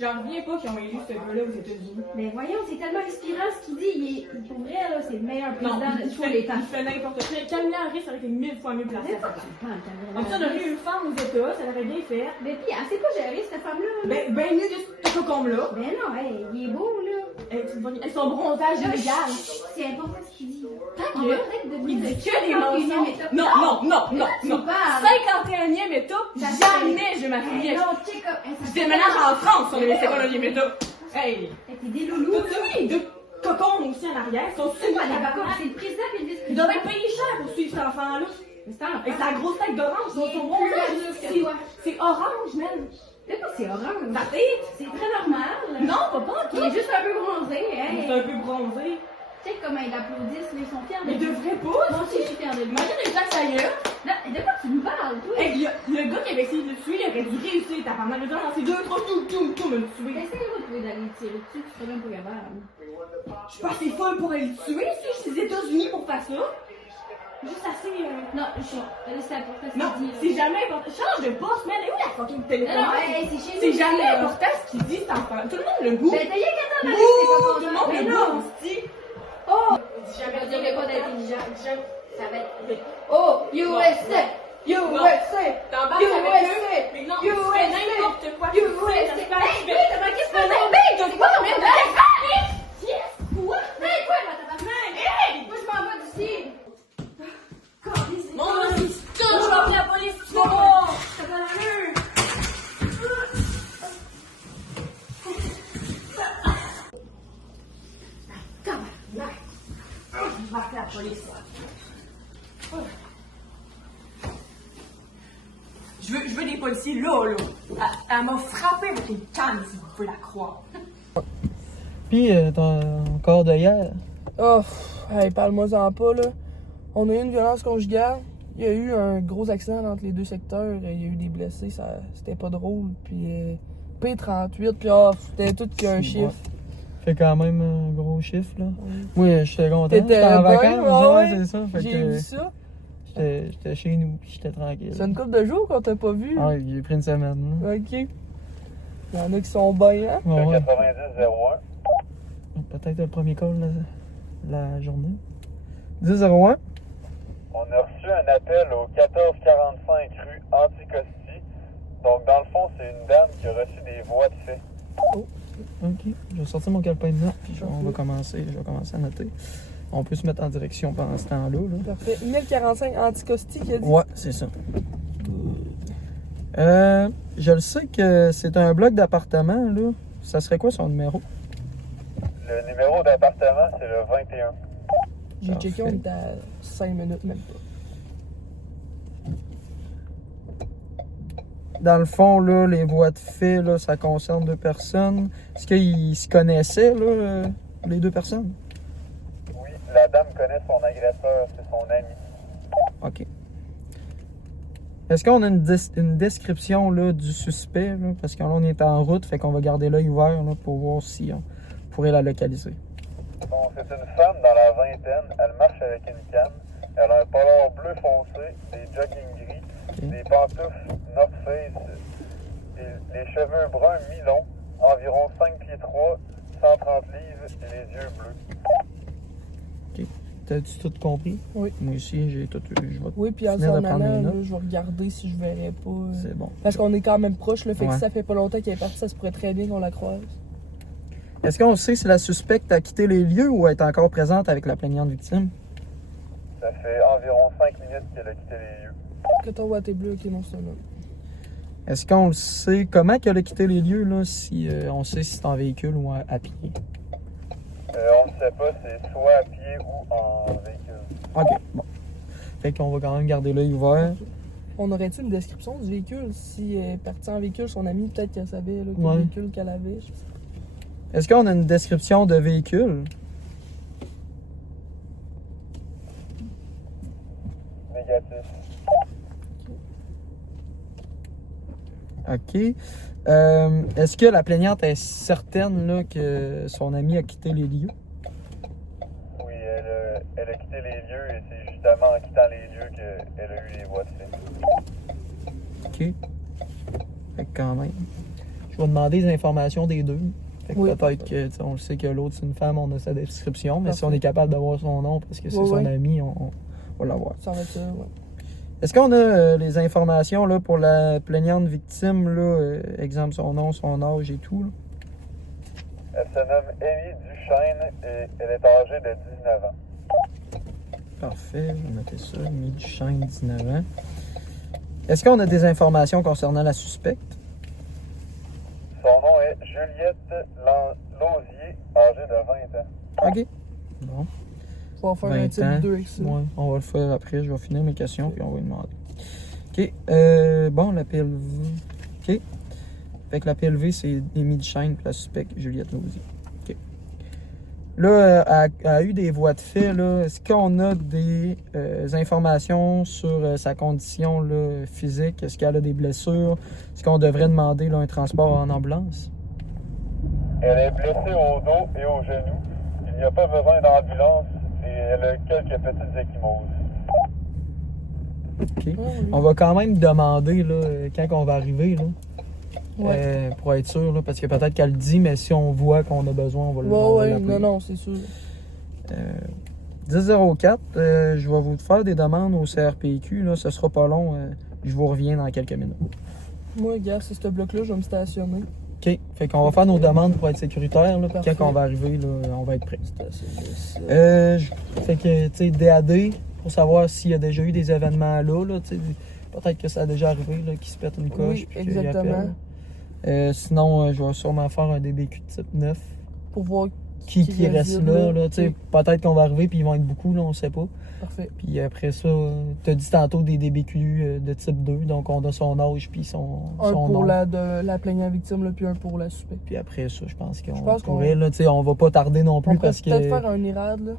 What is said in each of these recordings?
J'en reviens pas qu'ils ont élu ce gars-là aux États-Unis. Mais voyons, c'est tellement inspirant ce qu'il dit. Pour vrai, là, c'est le meilleur Non, président de tous les temps. il fait n'importe quoi. Kamala Harris aurait été 1000 fois mieux placée. Comme ça, on Mais aurait eu une femme aux États, ça l'aurait bien fait. puis, elle sait pas gérer cette femme-là. Ben mieux que ce cocombe-là. Ben non, hey, il est beau, là. Son bronzage Là, illégal. C'est important ce qu'il dit. Tant On que- va arrêter de Il dire dit que des mensonges. Non, Tu non. parles. 51e état, jamais je m'affiliais. Non, check up. Je déménage en France sur les 51e état. Hey! T'es des loulous. T'as-tu vu les deux cocons aussi en arrière? Ils sont C'est super pas des vacances, c'est le président et le Ils vice-président. doivent être payés cher pour suivre cet enfant-là. Mais c'est un Avec sa grosse tête d'orange, son Il est bronzage. plus âgé que toi. C'est orange, man. C'est pas c'est orange. Ta tête? C'est très normal. Non, pas Il est juste un peu bronzé. Il est Hey. un peu bronzé. Check comment ils applaudissent, mais ils sont fiers de Mais lui. devrait pas. Moi aussi, je suis fière de lui. Imagine les gens, ça y est. Non, de quoi tu nous parles, toi? Hey, le gars qui avait essayé de le tuer, il aurait dû réussir. T'as pendant le temps, dans ses deux, trois, tout, me le tuer. Essayez-vous de d'aller le tirer dessus, tu serais même pas capable. Je suis pas assez folle pour aller le tuer, si je suis aux États-Unis pour faire ça. Juste assez. Non, c'est important ce Non, qu'il dit. c'est jamais important. Change de poste, man. Et où la fucking téléphone? Non, hey, c'est chez nous. C'est jamais important ce qu'il dit, cet enfant. Tout le monde le goût. Ben, t'as rien qu'à t'en aller, Ouh, c'est pas tout le monde Mais le non. goût, aussi. Oh! Jamais Je dirais pas d'intelligent. Jamais. Ça va être. Oh! USA! USA! T'embarques avec eux, mais non, tu fais n'importe quoi. Tu fais, ça se passe. Hey, t'as manqué ce Mais non, mais c'est quoi ton problème? Yes! Quoi? Hey, quoi, ma tabarnak? Hey! Moi, je m'en vais d'ici! Mon Dieu, je vais appeler la police, tu vas voir. Ça va l'allure! Tabarnak. Je vais appeler la police. Je veux des policiers là. Elle m'a frappé avec une canne, si vous pouvez la croire. Puis, ton corps de hier. Oh, hey, parle-moi-en pas, là. On a eu une violence conjugale. Il y a eu un gros accident entre les deux secteurs. Il y a eu des blessés. C'était pas drôle. Puis, P38, puis c'était tout qu'un chiffre. Fait quand même un gros chiffre, là. Oui. Moi, j'étais content. T'étais J'étais en bien, vacances, ouais, c'est ça. Fait J'ai que vu ça. j'étais chez nous, puis j'étais tranquille. C'est une couple de jours qu'on t'a pas vu. Ouais, j'ai pris une semaine, là. OK. Il y en a qui sont bien, hein? Bon, ouais. 90-01. Peut-être le premier call de la journée. 10-01. On a reçu un appel au 1445 rue Anticosti. Donc, dans le fond, c'est une dame qui a reçu des voies de fait. OK. Je vais sortir mon calepin de notes, puis je vais commencer à noter. On peut se mettre en direction pendant ce temps-là, là. Parfait. 1045 Anticosti qui a dit. Ouais, c'est ça. Je le sais que c'est un bloc d'appartement, là. Ça serait quoi son numéro? Le numéro d'appartement, c'est le 21. J'ai checké, on Parfait. était à 5 minutes, même pas. Dans le fond, là, les voies de fait, là, ça concerne deux personnes. Est-ce qu'ils se connaissaient, là, les deux personnes? Oui, la dame connaît son agresseur, c'est son ami. OK. Est-ce qu'on a une description, là, du suspect, là? Parce que là, on est en route, fait qu'on va garder l'œil ouvert, là, pour voir si on pourrait la localiser. Bon, c'est une femme dans la vingtaine. Elle marche avec une canne. Elle a un polo bleu foncé, des jogging gris, des pantoufles North Face, les cheveux bruns mi-longs, environ 5 pieds 3, 130 livres et les yeux bleus. OK. T'as-tu tout compris? Oui. Moi aussi, j'ai tout... Je vais Oui, puis en finir s'en de prendre allant, mes là, notes. je vais regarder si je verrai pas. C'est bon. Parce qu'on est quand même proche, là, fait que Ouais. si ça fait pas longtemps qu'elle est partie, ça se pourrait très bien qu'on la croise. Est-ce qu'on sait si la suspecte a quitté les lieux ou est encore présente avec la plaignante victime? Ça fait environ 5 minutes qu'elle a quitté les lieux. Que ton ouate est bleu, ok, non, c'est un homme. Est-ce qu'on le sait comment qu'elle a quitté les lieux, là, si on sait si c'est en véhicule ou à pied? On ne sait pas, c'est soit à pied ou en véhicule. OK, bon. Fait qu'on va quand même garder l'œil ouvert. On aurait-tu une description du véhicule? Si elle est partie en véhicule, son amie, peut-être qu'elle savait là, quel Ouais. véhicule qu'elle avait. Je sais pas. Est-ce qu'on a une description de véhicule? Négatif. OK. Est-ce que la plaignante est certaine là, que son ami a quitté les lieux? Oui, elle a quitté les lieux et c'est justement en quittant les lieux qu'elle a eu les voies de fait. OK. Fait que quand même. Je vais demander les informations des deux. Fait que Oui, peut-être que, tu sais, on le sait que l'autre, c'est une femme, on a sa description, mais si Parfait. on est capable d'avoir son nom parce que c'est Ouais, son ouais. ami, on va l'avoir. Ça va être ça, ouais. Est-ce qu'on a les informations là, pour la plaignante victime, là, exemple son nom, son âge et tout? Là? Elle se nomme Amy Duchesne et elle est âgée de 19 ans. Parfait, je vais noter ça. Amy Duchesne, 19 ans. Est-ce qu'on a des informations concernant la suspecte? Son nom est Juliette Lausier, âgée de 20 ans. OK. Bon. On va faire 20 un type ans. 2 avec ça. Ouais, on va le faire après. Je vais finir mes questions puis on va lui demander. OK. Bon, la PLV. OK. Fait que la PLV, c'est Amy Duchesne puis la suspecte Juliette Lausier. OK. Là, elle a eu des voies de fait. Là. Est-ce qu'on a des informations sur sa condition là, physique? Est-ce qu'elle a des blessures? Est-ce qu'on devrait demander là, un transport en ambulance? Elle est blessée au dos et au genou. Il n'y a pas besoin d'ambulance et elle a quelques petites ecchymoses. OK. Ah, oui. On va quand même demander là, quand on va arriver, là, Ouais. pour être sûr, là, parce que peut-être qu'elle le dit, mais si on voit qu'on a besoin, on va Ouais, l'appeler. non, c'est sûr. 10-04, je vais vous faire des demandes au CRPQ, là, ce sera pas long, je vous reviens dans quelques minutes. Moi, gars, c'est ce bloc-là, je vais me stationner. OK, fait qu'on va faire nos demandes pour être sécuritaire, là, puis Parfait. quand on va arriver, là, on va être prêt. Stationner ça. Fait que, tu sais, DAD, pour savoir s'il y a déjà eu des événements là, tu sais, peut-être que ça a déjà arrivé, là, qu'il se pète une coche. Oui, puis qu'il exactement. appelle. Sinon, je vais sûrement faire un DBQ de type 9. Pour voir Qui reste là, tu sais, Ok. peut-être qu'on va arriver puis ils vont être beaucoup, là, on sait pas. Parfait. Puis après ça, t'as dit tantôt des DBQ de type 2, donc on a son âge puis son Un nom. pour la plaignante victime, là, puis un pour la suspecte. Puis après ça, je pense qu'on pense qu'on- pourrait, là, tu sais, on va pas tarder non plus On pourrait parce que... peut-être faire un IRAD, là.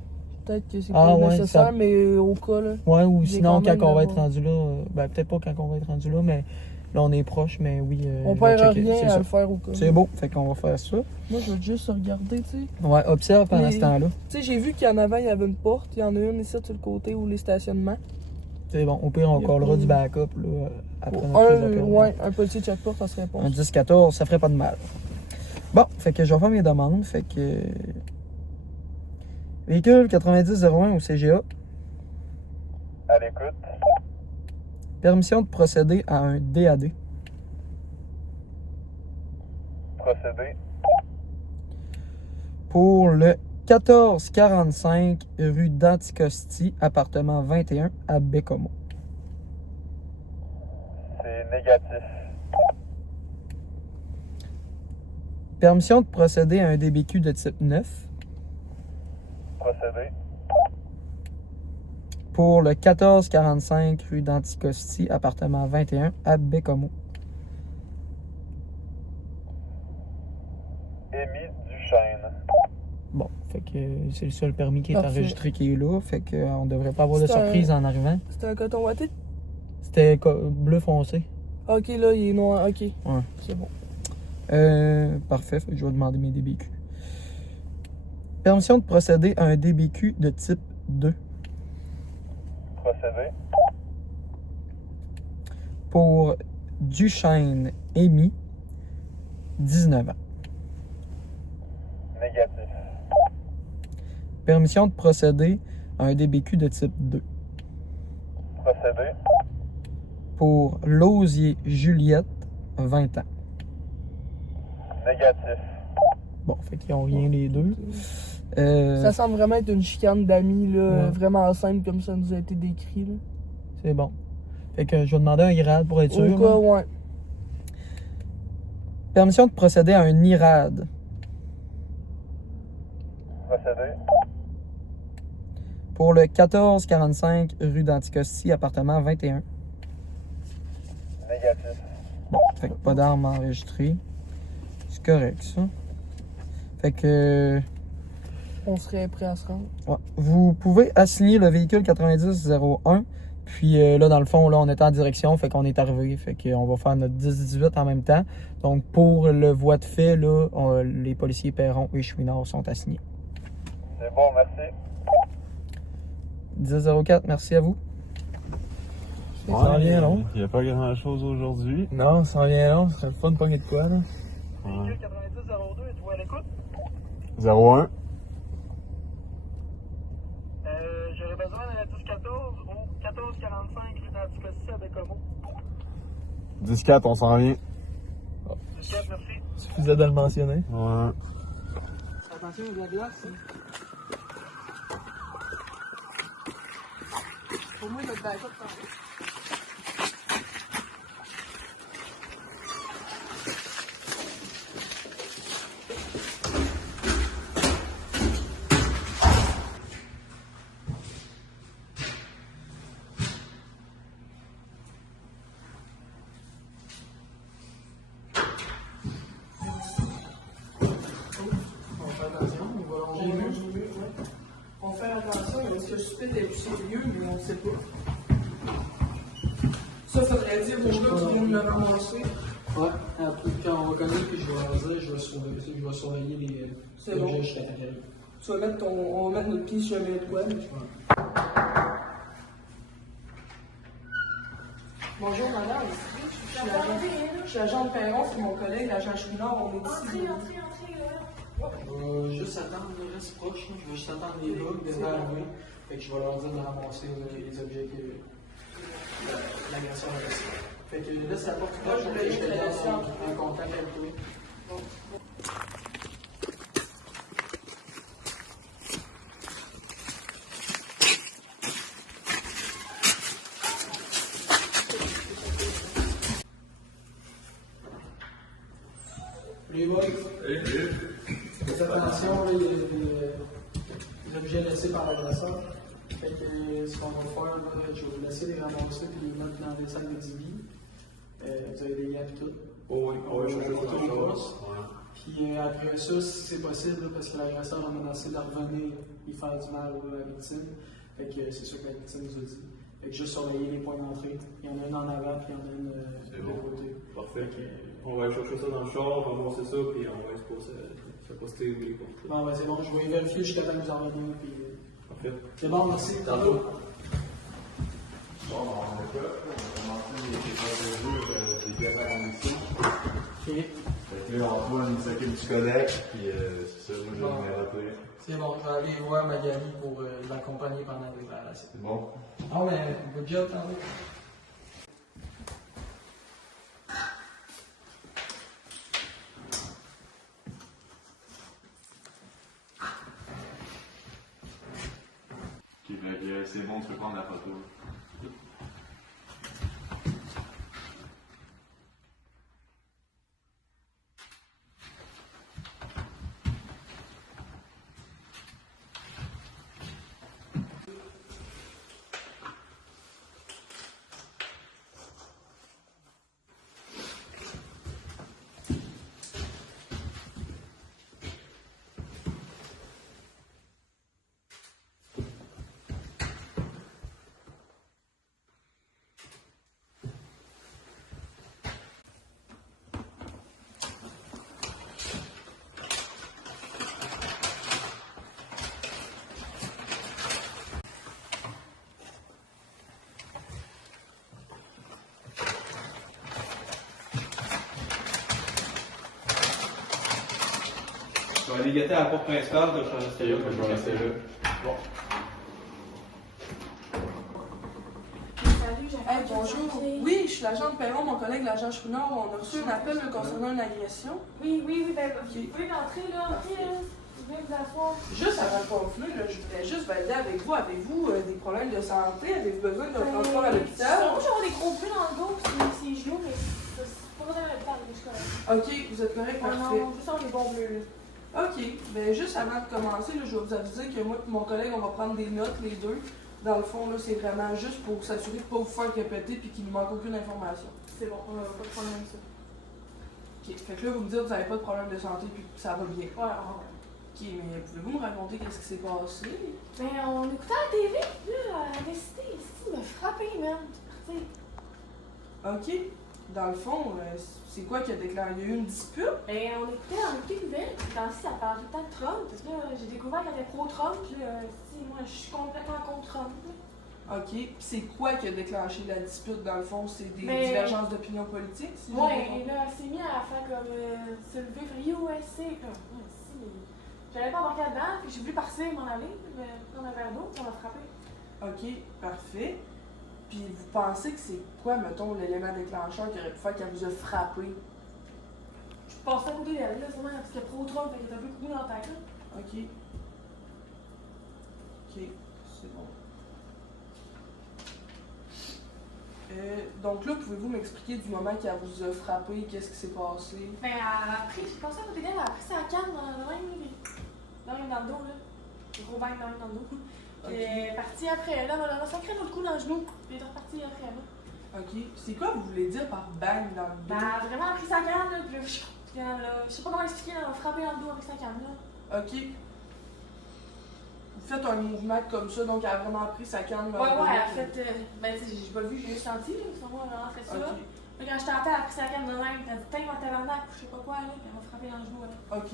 Peut-être que c'est Ah, pas ouais, nécessaire, ça- mais au cas, là. Ouais, ou J'ai sinon, quand même quand on va être d'avoir- rendu là, ben peut-être pas quand on va être rendu là, mais là, on est proche, mais oui, On je vais perd checker, c'est rien à ça. le faire au cas. C'est beau, fait qu'on va faire ça. Moi, je veux juste regarder, tu sais. Ouais, observe pendant Mais- ce temps-là. Tu sais, j'ai vu qu'en avant, il y avait une porte. Il y en a une ici sur le côté où les stationnements. C'est bon, au pire, on Il y a collera pas- du backup, là, après notre prise de période. Ouais, un policier de chaque porte, ça serait pas. Un 10-14, ça ferait pas de mal. Bon, fait que je vais faire mes demandes. Fait que. Véhicule 9001 au CGA. À l'écoute. Permission de procéder à un DAD. Procéder. Pour le 1445 rue d'Anticosti, appartement 21 à Bécomo. C'est négatif. Permission de procéder à un DBQ de type 9. Procéder. Pour le 1445 rue d'Anticosti, appartement 21 à Bécomo. Amy Duchesne. Bon, fait que c'est le seul permis qui est Parfait. enregistré qui est là. Fait qu'on devrait pas avoir de C'est un- surprise en arrivant. C'était un coton ouaté? C'était bleu foncé. Ok, là, il est noir. Ok. Ouais. C'est bon. Parfait, fait que je vais demander mes DBQ. Permission de procéder à un DBQ de type 2 Procéder. pour Duchesne Amy, 19 ans. Négatif. Permission de procéder à un DBQ de type 2 Procéder. pour Lausier Juliette, 20 ans. Négatif. Bon, fait qu'ils ont rien les deux. Ça semble vraiment être une chicane d'amis, là. Ouais. Vraiment simple, comme ça nous a été décrit, là. C'est bon. Fait que je vais demander un IRAD pour être sûr. Au cas, là. ouais. Permission de procéder à un IRAD Procéder. pour le 1445 rue d'Anticosti, appartement 21. Négatif. Bon, fait que pas d'armes enregistrées. C'est correct, ça. Fait que... On serait prêt à se rendre. ouais. Vous pouvez assigner le véhicule 9001. Puis là, dans le fond, là, on est en direction, fait qu'on est arrivé. Fait qu'on va faire notre 10-18 en même temps. Donc, pour le voie de fait, là, les policiers Perron et Chouinard sont assignés. C'est bon, merci. 10-04, merci à vous. Ouais, Ça en vient long. Il n'y a pas grand chose aujourd'hui. Non, ça en vient long. Ce serait le fun de pogner de quoi, là. Véhicule 9002, êtes-vous à l'écoute? 01. J'aurais besoin de la 1014 ou 1445 rue d'Anticosti à Bécomo. 10-4, on s'en vient. 10-4, merci. Suffisait de le mentionner. Ouais. Attention, il y a de la glace. Pour moi, notre backup, on fait attention, est-ce que je suis peut-être plus sérieux, mais on ne sait pas. Ça, faudrait dire aux gars qui viennent me ramasser. Ouais, après, quand on va connaître, puis je vais leur dire, je vais surveiller les C'est bon. objets jusqu'à ta carrière. Tu vas mettre on va mettre notre pied sur le de quoi. Bonjour madame, je suis l'agent de Perron, c'est mon collègue, l'agent Chouinard, on est ici. Entrez, là. Je vais juste attendre, le reste proche, là. Je vais juste attendre les gars qui viennent arriver. Fait que je vais leur dire de ramasser les objets que l'agresseur a laissés. Fait que laisse la porte ouverte, je vais te laisser en contact avec toi. Les boys, faites attention, là, il y a des objets laissés par l'agresseur. Fait que ce qu'on va faire, là, je vais vous laisser les ramasser et les mettre dans des sacs de Divi. Vous avez des gants et tout. Oui, je vais photo les postes. Puis après ça, si c'est possible, là, parce que l'agresseur a menacé de revenir et faire du mal à la victime. Fait que c'est sûr que la victime nous a dit. Fait que juste surveiller les points d'entrée. Il y en a une en avant puis il y en a une de l'autre côté. Parfait. On va aller chercher ça dans le char, on va ramasser ça, puis on va se poster où les portes. Bon, ben c'est bon, je vais vérifier jusqu'à temps que nous en revenons. Puis... Parfait. C'est bon, merci. Tantôt. Bon, on est prêt. On va commencer les procédures des pièces à conviction. Ok. Fait que là, Antoine, il s'occupe du collègue, puis c'est ça, moi, je vais me rappeler. C'est bon, je vais aller voir Magali pour l'accompagner pendant la déclaration. C'est bon? Ah, mais good job, tantôt. Ok, fait que c'est bon, tu peux prendre la photo. Je vais aller guetter à la porte principale, je vais rester là. Je vais rester là. Bon. Salut, j'ai Hey, bonjour. Oui, je suis l'agent de Perron, mon collègue l'agent Chouinard. On a reçu un appel là, concernant une agression. Oui, ben, vous pouvez rentrer, là. Entrez, là. Vous pouvez vous asseoir. Juste avant de conclure, là, je voulais juste valider avec vous. Avez-vous des problèmes de santé? Avez-vous besoin d'un transport à l'hôpital? Moi, j'ai avoir des gros bleus dans le dos, puis c'est genoux, mais c'est pas vraiment à l'hôpital, mais je suis correct. Ok, vous êtes correct, Non, parfait. non, juste avoir des bons bleus, là. Ok, ben juste avant de commencer, là, je vais vous aviser que moi et mon collègue, on va prendre des notes, les deux. Dans le fond, là, c'est vraiment juste pour s'assurer de ne pas vous faire répéter et qu'il ne manque aucune information. C'est bon, on va pas de problème avec ça. Ok, fait que là, vous me dites que vous n'avez pas de problème de santé puis que ça va bien. Voilà. Ok, mais pouvez-vous me raconter qu'est-ce qui s'est passé? Ben, on écoutait la TV, là, elle a décidé, il m'a frappé, man. C'est parti. Ok, dans le fond, c'est quoi qui a déclaré? Il y a eu une dispute? Ben, on écoutait les nouvelles, puis dans ça parlait tout le temps de Trump, parce que là, j'ai découvert qu'il y avait pro-Trump, puis là, si, moi, je suis complètement contre Trump, là. OK. Puis c'est quoi qui a déclenché la dispute, dans le fond? C'est des Mais- divergences d'opinion politique? Si j'ai Ouais, bien et compris? là, elle s'est mise à faire comme se lever, faire USA, comme, ouais, si. J'allais pas embarquer là-dedans, puis j'ai voulu partir, m'en aller, mais prendre un verre d'eau, puis on m'a frappé. OK, parfait. Puis vous pensez que c'est quoi, mettons, l'élément déclencheur qui aurait pu faire qu'elle vous a frappé? Je passais à côté d'elle, là, sûrement, parce que pro-Trump, fait qu'elle était un peu coucou dans la tête, là. OK. OK, c'est bon. Donc là, pouvez-vous m'expliquer du moment qu'elle vous a frappé, qu'est-ce qui s'est passé? Ben, elle a pris, j'ai passé à côté d'elle, elle a pris sa canne dans le même, là, puis dans le dos, là. Gros bang dans le dos. Ok. Puis elle est partie après, là, elle a sacré notre coup dans le genou, puis elle est repartie après, là. OK. C'est quoi vous voulez dire par bang dans le Ben, dos? elle a vraiment pris sa canne, là, puis là, je sais pas comment expliquer, elle a frappé dans le dos avec sa canne, là. OK. Vous faites un mouvement comme ça, donc elle a vraiment pris sa canne dans Ouais, le dos. ouais, elle a fait. Ben, tu sais, j'ai pas vu, j'ai juste senti, là, parce que moi, elle a vraiment fait ça. OK. Puis quand j'étais à terre, elle a pris sa canne de même, puis elle a dit, tiens, ma tabarnak, ou je sais pas quoi, là, puis elle m'a frappé dans le genou, là. OK.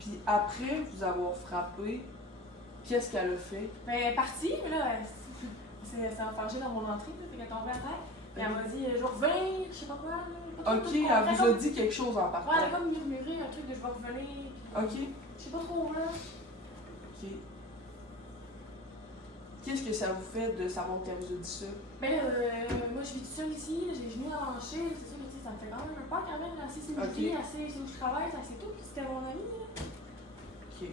Puis après vous avoir frappé, qu'est-ce qu'elle a fait? Ben, elle est partie, mais là, elle s'est enfargée dans mon entrée, là, puis elle est tombée à terre. Puis elle m'a dit, je reviens, je sais pas quoi, là. Pas OK, tout elle compris, vous a comme- dit quelque chose en Ouais, elle a partant. comme murmuré un truc de je vais revenir, puis OK. je sais pas trop, là. OK. Qu'est-ce que ça vous fait de savoir qu'elle vous a dit ça? Ben là, moi, je vis toute seule ici, là, j'ai les genoux avancés, c'est sûr que, tu sais, ça me fait quand même un peur, quand même, assez c'est Ok. midi, assez c'est où je travaille, ça, c'est tout, puis c'était mon ami, là. OK.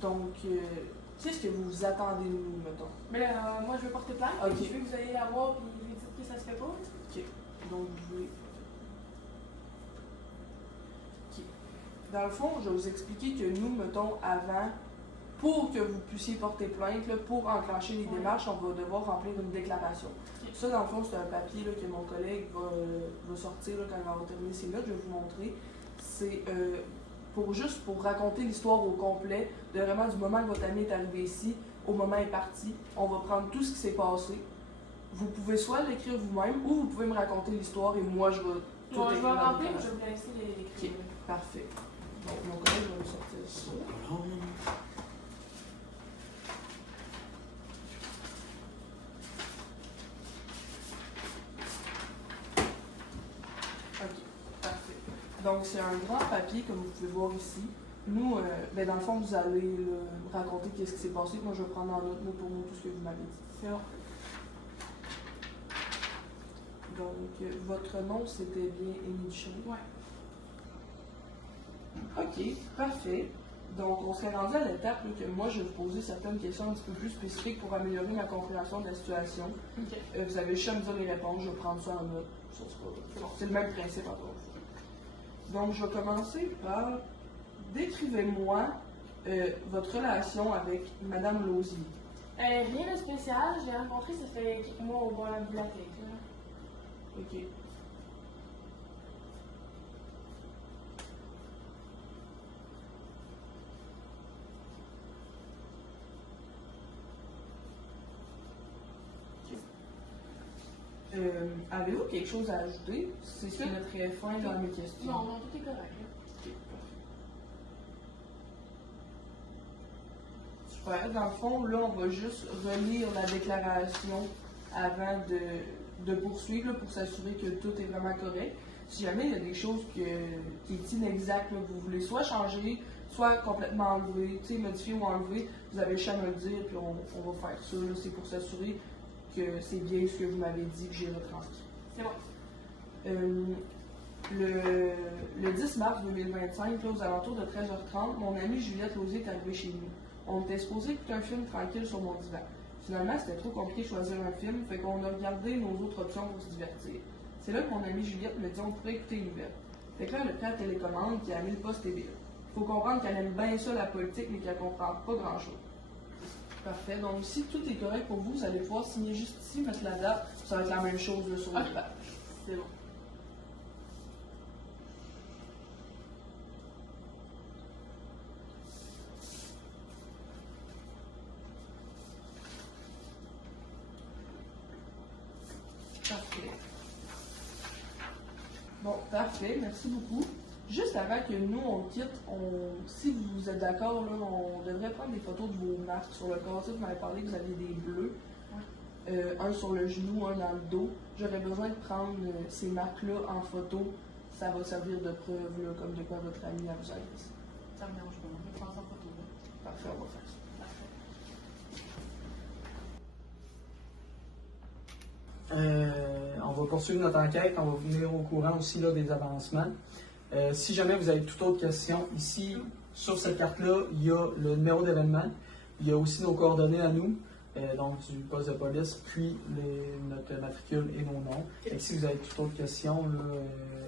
Donc, qu'est-ce que vous vous attendez de nous, mettons? Mais là, moi, je veux porter plainte. Ok. Je veux que vous ayez la voir puis lui dites que ça se fait pas. OK. Donc, vous voulez... OK. Dans le fond, je vais vous expliquer que nous, mettons, avant, pour que vous puissiez porter plainte, là, pour enclencher les Ouais. démarches, on va devoir remplir une déclaration. Ok. Ça, dans le fond, c'est un papier là, que mon collègue va sortir là, quand il va avoir terminé ses notes. Je vais vous montrer. C'est pour raconter l'histoire au complet, de vraiment du moment que votre ami est arrivé ici, au moment où il est parti. On va prendre tout ce qui s'est passé. Vous pouvez soit l'écrire vous-même, ou vous pouvez me raconter l'histoire et moi, je vais tout Bon, je vais écrire dans la remplir, je déclaration. vais vous laisser l'écrire. Ok. Parfait. Donc, mon collègue va me sortir ça. Ok, parfait. Donc, c'est un grand papier, comme vous pouvez voir ici. Nous, ben, dans le fond, vous allez me raconter qu'est-ce qui s'est passé. Moi, je vais prendre en note mot pour mot tout ce que vous m'avez dit. C'est bon. Donc, votre nom, c'était bien Émilie Duchesne? Ouais. OK, parfait. Donc, on serait rendu à l'étape là, que moi, je vais vous poser certaines questions un petit peu plus spécifiques pour améliorer ma compréhension de la situation. Ok. Vous avez juste à me dire les réponses, je vais prendre ça en note. Ça sera- C'est le même principe encore une fois. Donc, je vais commencer par décrivez-moi votre relation avec Madame Lausier. Rien de spécial, je l'ai rencontré, ça fait quelques mois au bord de la tête. Là. OK. Avez-vous quelque chose à ajouter? C'est ça le très fin dans mes questions. Non, non, tout est correct. Là. Ok, parfait. Super. Dans le fond, là, on va juste relire la déclaration avant de poursuivre là, pour s'assurer que tout est vraiment correct. Si jamais il y a des choses qui est inexactes, là, vous voulez soit changer, soit complètement enlever, tu sais, modifier ou enlever, vous avez juste à me le dire, puis on va faire ça. Là, c'est pour s'assurer que c'est bien ce que vous m'avez dit que j'ai retranscrit. C'est bon. Le 10 mars 2025, là, aux alentours de 13h30, mon amie Juliette Lausier est arrivée chez nous. On était supposé écouter un film tranquille sur mon divan. Finalement, c'était trop compliqué de choisir un film, fait qu'on a regardé nos autres options pour se divertir. C'est là que mon amie Juliette me dit on pourrait écouter une nouvelle. Fait que là, elle a pris la télécommande et elle a mis le poste TVA. Faut comprendre qu'elle aime bien ça, la politique, mais qu'elle comprend pas grand-chose. Parfait. Donc, si tout est correct pour vous, vous allez pouvoir signer juste ici, mettre la date. Ça va être la même chose là, sur le page. C'est bon. Parfait. Bon, parfait. Merci beaucoup. Juste avant que nous on quitte, si vous êtes d'accord, là, on devrait prendre des photos de vos marques sur le corps. Vous m'avez parlé que vous aviez des bleus. Un sur le genou, un dans le dos. J'aurais besoin de prendre ces marques-là en photo. Ça va servir de preuve, là, comme de quoi votre ami a besoin. Ça me dérange pas. Je vais prendre ça en photo. Là. Parfait, on va faire ça. On va poursuivre notre enquête, on va vous tenir au courant aussi là, des avancements. Si jamais vous avez toute autre question, ici, sur cette carte-là, il y a le numéro d'événement, il y a aussi nos coordonnées à nous, donc du poste de police, puis notre matricule et nos noms. Fait que si vous avez toute autre question, là,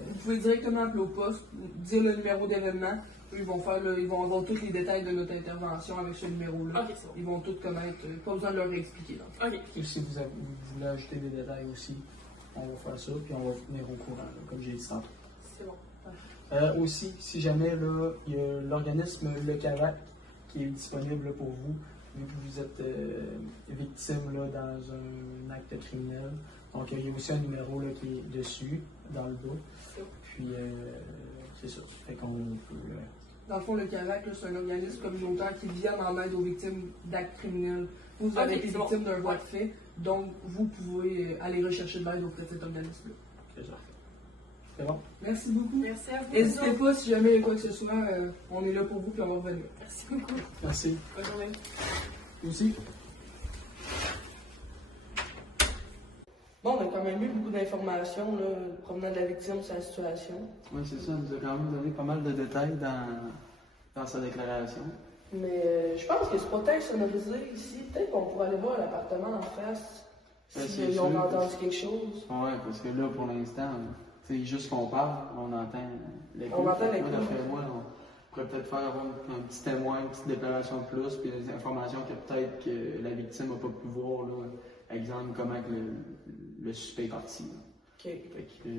Vous pouvez directement appeler au poste, dire le numéro d'événement. Eux, ils vont avoir tous les détails de notre intervention avec ce numéro-là. Ok, c'est bon. Ils vont tout connaître, pas besoin de leur expliquer. Ok. et si vous voulez ajouter des détails aussi, on va faire ça, puis on va vous tenir au courant, là, comme j'ai dit tantôt. C'est bon. Aussi, si jamais là, il y a l'organisme Le Cavac qui est disponible là, pour vous, vu que vous êtes victime là, dans un acte criminel. Donc, il y a aussi un numéro là, qui est dessus, dans le bas. Puis, c'est ça. Fait qu'on peut. Dans le fond, le CAVAC, là, c'est un organisme communautaire qui vient en aide aux victimes d'actes criminels. Vous avez été victime d'un voie de fait, donc vous pouvez aller rechercher de l'aide auprès de cet organisme-là. C'est ça. C'est bon? Merci beaucoup. Merci à vous. N'hésitez pas, si jamais il y a quoi que ce soit, on est là pour vous, puis on va revenir. Merci beaucoup. Merci. Bonne journée. Vous aussi? Bon, on a quand même eu beaucoup d'informations là, provenant de la victime, sa situation. Oui, c'est ça. Elle nous a quand même donné pas mal de détails dans sa déclaration. Mais je pense que c'est pas tant sonorisé ici. Peut-être qu'on pourrait aller voir l'appartement en face Ouais, si c'est sûr, on a parce entendu quelque chose. Oui, parce que là, pour l'instant, c'est juste qu'on parle, on entend l'écho. On entend Fait que l'écho. moi, d'après moi, on pourrait peut-être faire un petit témoin, une petite déclaration de plus, puis des informations que peut-être que la victime n'a pas pu voir. Là. Exemple, comment que le suspect est parti. Là. OK. Fait que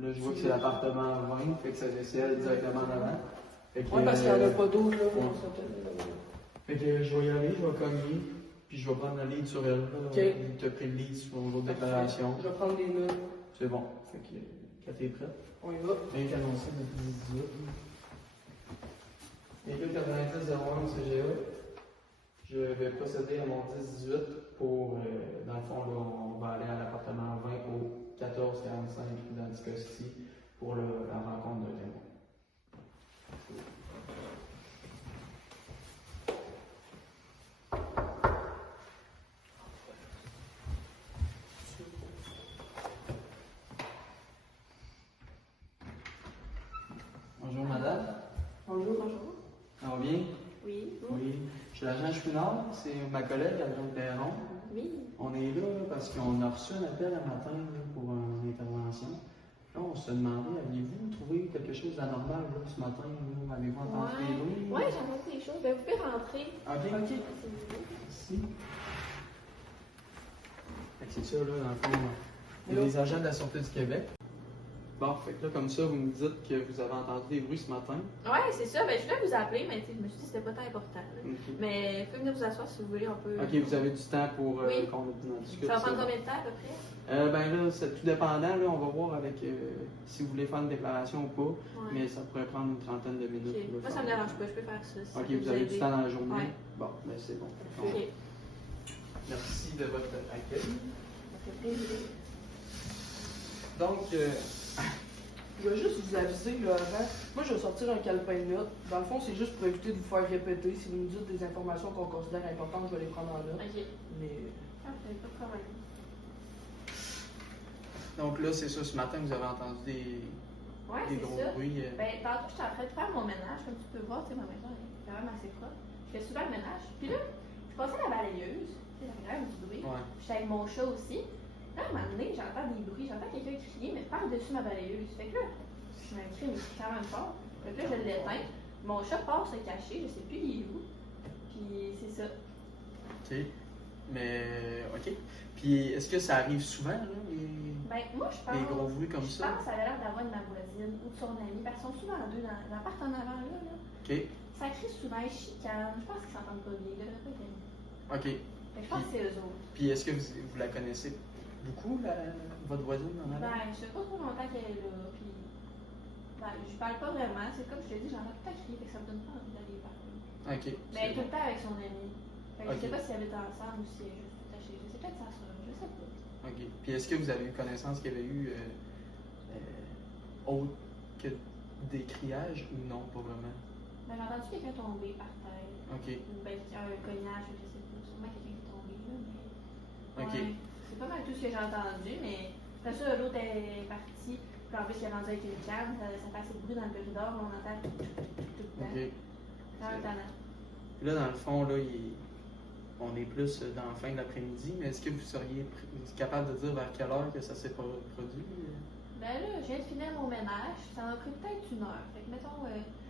là, je vois que c'est l'appartement 20, fait que ça décède directement en avant. Fait que, Oui, parce qu'il n'y en a pas d'autres. Là, ouais. Fait que je vais y aller, je vais cogner, puis je vais prendre la lead sur elle. Là. Ok. Tu as pris le lead sur l'autre déclaration. Je vais prendre des notes. C'est bon. Fait que quand t'es prête. On y va. Rien qu'annoncé depuis 18. Véhicule 90 01 CGA. Je vais procéder à mon 10-18 pour, dans le fond, là, on va aller à l'appartement 20 au 1445 dans Anticosti pour la rencontre de témoin. Bonjour madame. Bonjour, bonjour. Ça va bien? Oui, Oui. Je suis l'agent Chouinard, c'est ma collègue, Adrien Perron. oui. On est là parce qu'on a reçu un appel un matin là, pour une intervention. Là, on se demandait, aviez-vous trouvé quelque chose d'anormal là, ce matin? Là? Avez-vous entendu des bruits? Oui, j'ai entendu des choses. Ben, vous pouvez rentrer. OK. Merci. Fait que c'est ça, là, dans le fond, il y a des agents de la Sûreté du Québec. Bon, fait que là, comme ça, vous me dites que vous avez entendu des bruits ce matin. Oui, c'est ça. Ben, je voulais vous appeler, mais je me suis dit que c'était pas tant important. Là. OK. Mais vous pouvez venir vous asseoir si vous voulez. On peut. OK, vous avez du temps pour Oui. qu'on en discute. Ça va prendre ça. combien de temps à peu près? Ben là, c'est tout dépendant. Là, on va voir avec si vous voulez faire une déclaration ou pas. Ouais. Mais ça pourrait prendre une trentaine de minutes. Ok. pour le Moi, ça faire. me dérange pas. Je peux faire ça. Si ça OK, peut vous avez aider. du temps dans la journée. Ouais. Bon, ben c'est bon. Ok. Merci de votre accueil. Ça fait plaisir. Donc, Je vais juste vous aviser là, avant. Moi, je vais sortir un calepin de notes. Dans le fond, c'est juste pour éviter de vous faire répéter. Si vous nous dites des informations qu'on considère importantes, je vais les prendre en note. Ok. Mais Parfait, pas de problème. donc là, c'est ça, ce matin, vous avez entendu des Ouais, c'est gros ça. bruits. Ben, tantôt, j'étais en train de faire mon ménage, comme tu peux voir, tu sais, ma maison est quand même assez propre. Je fais souvent le ménage. Puis là, je passais la balayeuse, tu sais, la du bruit. Ouais. J'étais avec mon chat aussi. Là, à un moment donné, j'entends des bruits, j'entends quelqu'un crier, mais par-dessus ma balayeuse. Fait que là, je me crie, mais c'est quand même fort. Fait que là, je l'éteins. Mon chat part se cacher, je sais plus il est où. Puis c'est ça. OK. Mais, OK. Puis, est-ce que ça arrive souvent, là, Ben, moi, je pense. les gros bruits comme Je ça? pense que ça avait l'air d'avoir de ma voisine ou de son amie, parce qu'ils sont souvent deux dans l'appart en avant là. OK. Ça crie souvent, ils chicanent. Je pense qu'ils s'entendent pas bien. Ils devraient pas être amis. OK. Fait que je pense que c'est eux autres. Puis, est-ce que vous la connaissez beaucoup, votre voisine en avant? Ben, je sais pas trop longtemps qu'elle est là. Puis Ben, je parle pas vraiment, c'est comme je te dis, j'entends tout le temps crier, fait que ça me donne pas envie d'aller parler. Ok. Mais tout le temps avec son ami. Fait que Ok. je sais pas s'ils habitent ensemble ou si elle est juste tout chez eux. C'est peut-être sa soeur, je sais pas. Ok. Puis est-ce que vous avez eu connaissance qu'il y avait eu autre que des criages ou non, pas vraiment? Ben, j'ai entendu quelqu'un tomber par terre. Ok. Ben, un cognage, je sais pas. Sûrement quelqu'un qui est tombé là, mais. Ok. Ouais, c'est pas mal tout ce que j'ai entendu, mais après ça, l'autre est parti. Puis en plus, il est rendu avec une canne, ça fait assez de bruit dans le corridor, on entend tout le temps. Ok. Vraiment tannant. Puis là, dans le fond, là, on est plus dans la fin de l'après-midi, mais est-ce que vous seriez capable de dire vers quelle heure que ça s'est produit? Ben là, je viens de finir mon ménage, ça m'a pris peut-être 1 heure. Fait que mettons,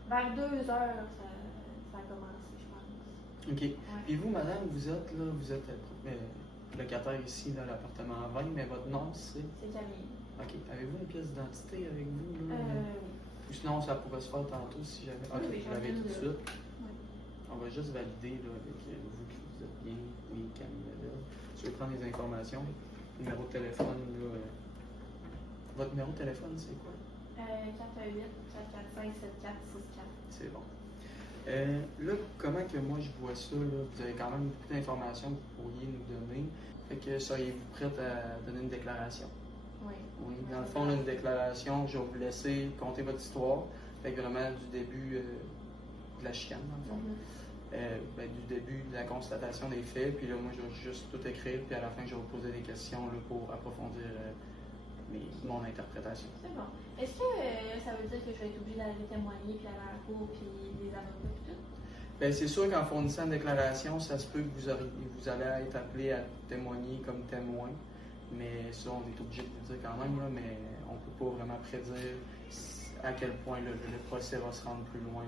vers 2 heures, ça a commencé, je pense. Ok. Ouais. Puis vous, madame, vous êtes locataire ici dans l'appartement 20, mais votre nom, c'est? C'est Camille. Ok. Avez-vous une pièce d'identité avec vous? Là? Oui. Ou sinon, ça pourrait se faire tantôt si jamais. Ok, Oui, vous l'avez tout de suite. Oui. On va juste valider là, avec vous que vous êtes bien. Oui, Camille Lebel. Je vais prendre les informations. Numéro de téléphone, là. Votre numéro de téléphone, c'est quoi? 418-445-7464. C'est bon. Là, comment que moi je vois ça, là? Vous avez quand même beaucoup d'informations que vous pourriez nous donner. Fait que seriez-vous prête à donner une déclaration? Oui. Oui. Dans le fond, là, une déclaration, je vais vous laisser compter votre histoire. Fait que vraiment du début de la chicane, dans le fond. Du début de la constatation des faits, puis là, moi, je vais juste tout écrire, puis à la fin, je vais vous poser des questions là, pour approfondir mon interprétation. C'est bon. Est-ce que ça veut dire que je vais être obligée d'aller témoigner, puis aller à la cour, puis des avocats, puis tout? Bien, c'est sûr qu'en fournissant une déclaration, ça se peut que vous allez être appelé à témoigner comme témoin, mais ça, on est obligé de vous dire quand même, là, mais on ne peut pas vraiment prédire à quel point le procès va se rendre plus loin.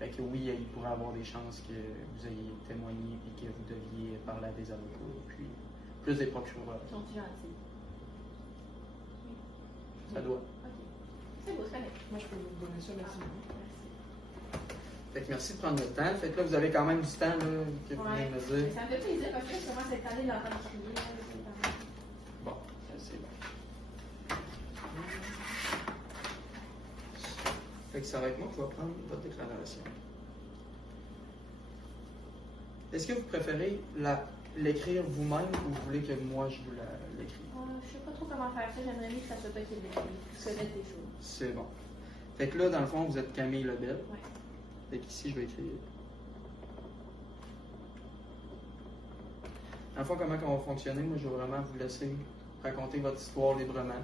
Fait que oui, il pourrait y avoir des chances que vous ayez témoigné et que vous deviez parler à des avocats, puis plus des procureurs. Ils sont gentils. Ça doit. Ok. C'est beau, c'est correct. Moi, je peux vous donner ça, merci. Merci. Fait que merci de prendre le temps. Fait que là, vous avez quand même du temps là, que vous venez de me dire. Ça me fait plaisir parce que je commence cette année d'entendre crier. Là, c'est quand même- Bon, c'est bon. Fait que ça va être moi qui vais prendre votre déclaration. Est-ce que vous préférez l'écrire vous-même ou vous voulez que moi je vous l'écrive? Je sais pas trop comment faire ça, j'aimerais mieux que ça soit pas qu'il l'écrit. Je connais des choses. C'est bon. Fait que là, dans le fond, vous êtes Camille Lebel. Ouais. Fait qu'ici, je vais écrire. Dans le fond, comment on va fonctionner, moi, je vais vraiment vous laisser raconter votre histoire librement.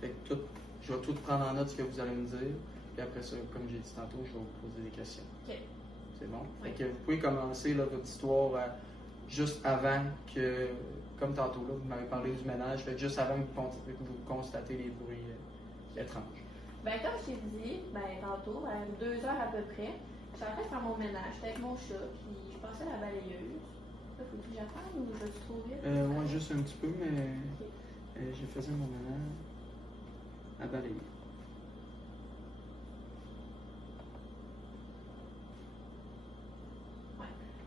Fait que je vais tout prendre en note ce que vous allez me dire. Puis après ça, comme j'ai dit tantôt, je vais vous poser des questions. Ok. C'est bon? Oui. Fait que vous pouvez commencer là, votre histoire juste avant que, comme tantôt, là, vous m'avez parlé du ménage, fait que juste avant que vous constatez les bruits étranges. Ben, comme je t'ai dit, tantôt, à 2 heures à peu près, j'étais en train de faire mon ménage, j'étais avec mon chat, puis je passais la balayeuse. Là, faut-tu que j'attende ou je vais trop vite? Moi, juste un petit peu, mais j'ai fait mon ménage à balayer.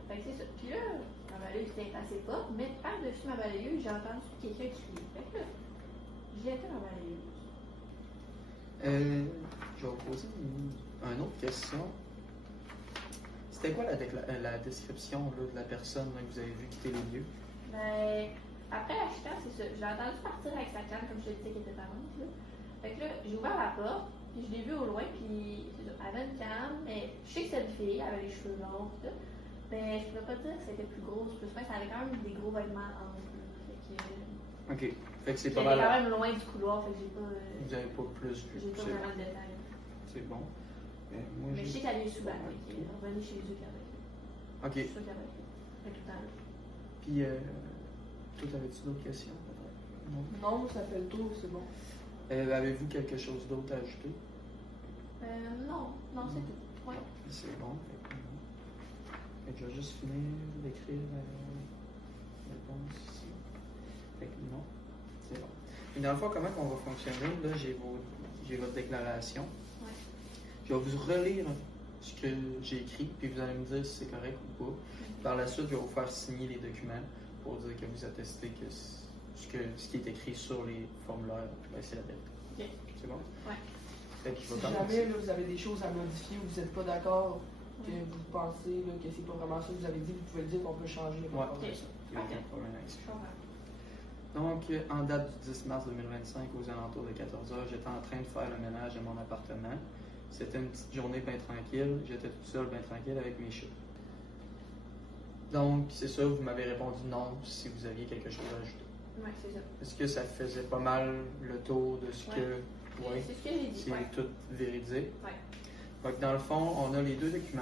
Fait que c'est ça. Puis là, ma balayeuse était assez forte, mais par-dessus ma balayeuse, j'ai entendu quelqu'un crier. Fait que là, j'ai été ma balayeuse. Je vais vous poser une autre question. C'était quoi la description là, de la personne là, que vous avez vu quitter les lieux? Ben, après la chicane, c'est ça. J'ai entendu partir avec sa canne, comme je te disais, qui était parente, là. Fait que là, j'ai ouvert la porte, puis je l'ai vue au loin, puis c'est ça, elle avait une canne, mais je sais que c'était une fille, elle avait les cheveux longs, tout. Mais je pouvais pas dire que c'était plus grosse, plus mince, elle avait quand même des gros vêtements en bleu. Fait que. Ok. Fait que c'est J'étais pas mal. quand même loin du couloir, fait que j'ai pas. Vous n'avez pas plus vu. J'ai pas C'est vraiment bon. de détails. C'est bon. Moi, Mais je sais qu'elle est sous balle, fait qu'elle est revenue chez eux qu'elle avait. Ok. Je suis sûre qu'elle avait. Fait tout le temps. Puis, toi, avais-tu d'autres questions? Non. Non, ça fait le tour, c'est bon. Avez-vous quelque chose d'autre à ajouter? Non, c'est tout. Ouais. C'est bon. Fait que je vais juste finir d'écrire la réponse ici. Fait que non, c'est bon. Et dans le fond, comment on va fonctionner? Là, j'ai votre déclaration. Ouais. Je vais vous relire ce que j'ai écrit, puis vous allez me dire si c'est correct ou pas. Par la suite, je vais vous faire signer les documents pour dire que vous attestez que ce qui est écrit sur les formulaires, ben, c'est la vérité. Ok. C'est bon? Ouais. Fait que je Si vais jamais commencer. là, vous avez des choses à modifier, vous n'êtes pas d'accord, que vous pensez là, que c'est pas vraiment ça que vous avez dit, vous pouvez le dire qu'on peut changer. Ouais, c'est ça. Il n'y a aucun problème avec ça. Je comprends. Donc, en date du 10 mars 2025, aux alentours de 14h, j'étais en train de faire le ménage de mon appartement. C'était une petite journée bien tranquille. J'étais tout seul, bien tranquille, avec mes chats. Donc, c'est ça, vous m'avez répondu non si vous aviez quelque chose à ajouter. Ouais, c'est ça. Est-ce que ça faisait pas mal le tour de ce que... Oui, C'est ce que j'ai dit. c'est Ouais. tout véridique. Ouais. Donc, dans le fond, on a les deux documents.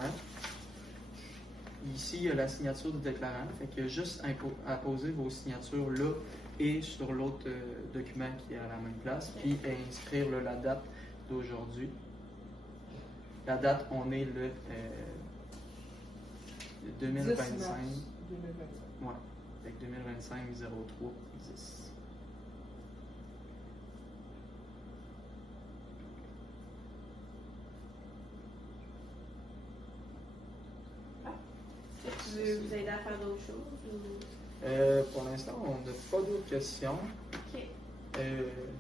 Ici, il y a la signature du déclarant. Fait qu'il y a juste à poser vos signatures là et sur l'autre document qui est à la même place, puis à inscrire là, la date d'aujourd'hui. La date, on est le 2025. 10 mars 2025. Ouais, avec 2025 03 10. Est-ce que tu veux vous aider à faire d'autres choses? Ou... Pour l'instant, on n'a pas d'autres questions. Ok.